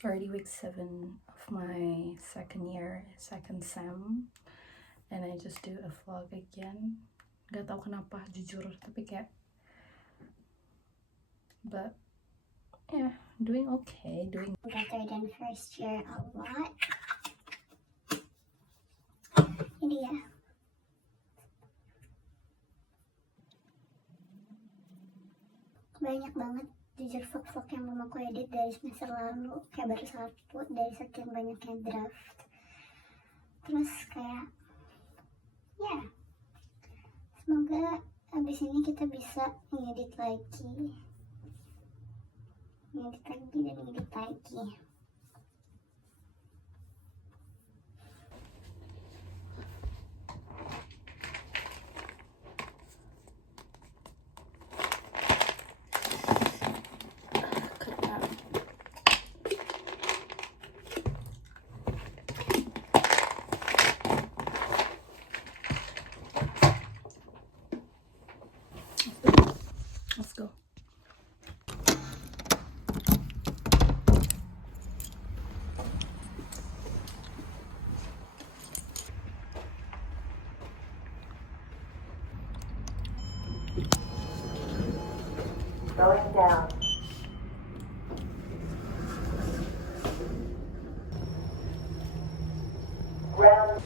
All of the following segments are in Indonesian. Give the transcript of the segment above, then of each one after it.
already week 7 of my second sem, and I just do a vlog again. Gak tau kenapa jujur, tapi kayak, but yeah, doing okay, doing better than first year a lot. Ini ya, banyak banget jujur vlog-vlog yang mamaku edit dari semester lalu, kayak baru satu dari sekian banyaknya draft. Terus kayak ya, semoga abis ini kita bisa ngedit lagi dan ngedit lagi. Let's go. Going down. Round.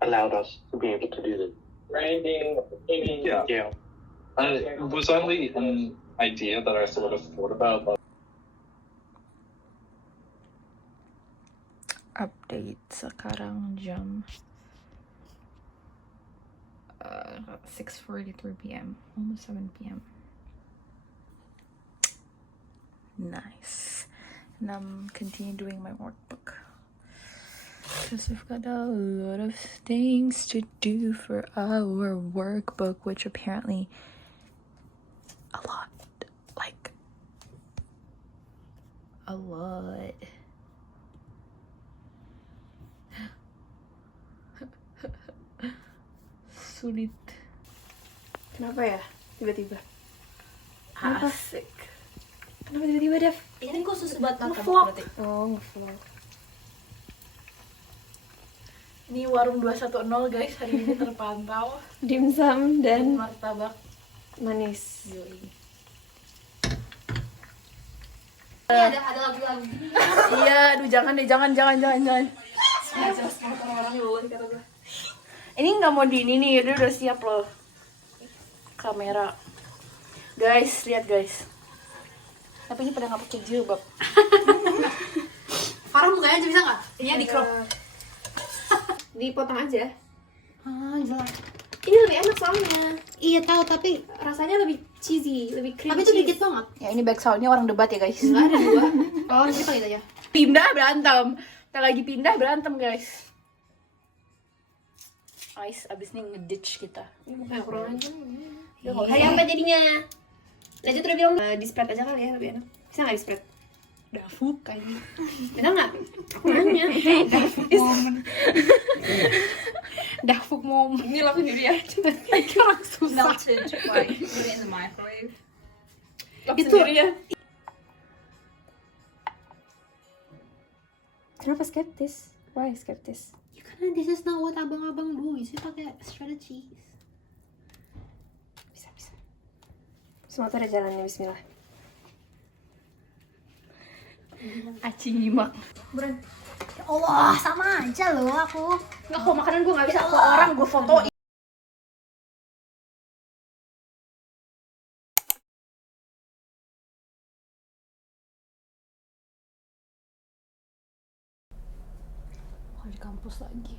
Allowed us to be able to do this. Branding, aiming. Yeah. It was only an idea that I sort of thought about. But Update sekarang jam 6:43 p.m. almost 7 p.m. Nice. And I'm continue doing my workbook because we've got a lot of things to do for our workbook, which apparently a lot, like a lot. Sulit. Kenapa ya? Tiba-tiba. Asik. Kenapa tiba-tiba, Dev? Ini khusus buat makan Nge-vlog. berarti. Oh, nge-vlog. Ini warung 210 guys, hari ini terpantau. Dimsum dan Martabak. manis. Yoi. Ini ada lagu-lagu gini. Iya, aduh jangan deh, jangan. Orang-orang di bawah kata gue. Ini nggak mau di ini nih, udah siap loh. Kamera. Guys, lihat guys. Tapi ini pada nggak pakai jilbab. Farah mukanya aja bisa nggak? Ini di crop. Dipotong aja. Ah, jelas. Ini lebih enak soalnya. Iya tahu tapi Rasanya lebih cheesy, lebih creamy. itu dikit banget. Ya ini back soundnya orang debat ya guys. Nggak ada dua. Oh, kita gitu aja. Pindah berantem. Kita lagi pindah berantem guys. Ais abis ini ngeditch kita. Kayak kurang aja. Udah nggak usah. Kayak apa jadinya? Najat udah bilang di spread aja kali ya, lebih enak. Bisa nggak di spread? Dafuk kayaknya. Bisa nggak? Aku nanya. Dafuk mom. Ini langsung diri aja. Kayak orang susah. Melted, like put it in the microwave. Itu ya. Kenapa skeptis? Why skeptis? Ya karena this is not what abang-abang do. Saya pakai shredded cheese. Bisa. Semua tuh ada jalannya, bismillah. Aci nyimak. Ya Allah, sama aja loh aku. Nggak, kok makanan gue nggak bisa ke orang, gue fotoin. Di kampus lagi.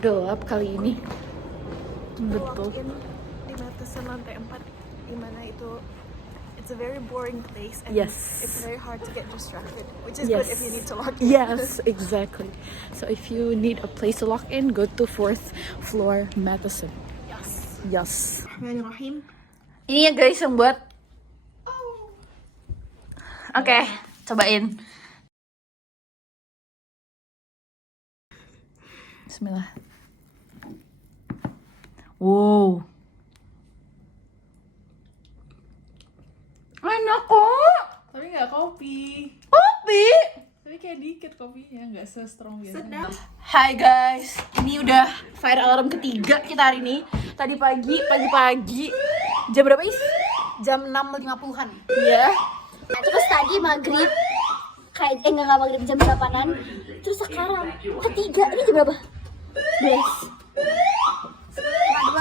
gelap kali ini. Betul. Di Matheson lantai 4 di mana itu it's a very boring place and Yes. it's very hard to get distracted, which is Yes. good if you need to lock in. Yes, exactly. So if you need a place to lock in, go to 4th floor Matheson. Yes. Bismillahirrahmanirrahim. Ini ya guys yang buat. Oke, cobain. Bismillah. Wow. Enak kok. Tapi nggak kopi. Kopi. Tapi kayak dikit kopinya, nggak se-strong biasanya. Hai guys, ini udah fire alarm ketiga kita hari ini. Tadi pagi jam berapa is? Jam 6.50-an. Iya. Nah, terus tadi maghrib kayak enggak maghrib jam 8-an. Terus sekarang ketiga ini jam berapa? 11. Setengah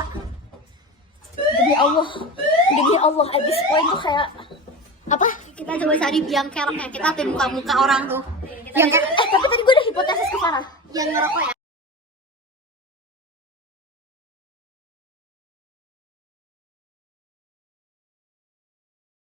2. Demi Allah at this point tuh kayak apa? Kita coba cari biang keroknya. Kita tim muka-muka orang tuh. Yang tapi tadi gue ada hipotesis ke Farah yang ngerokok ya.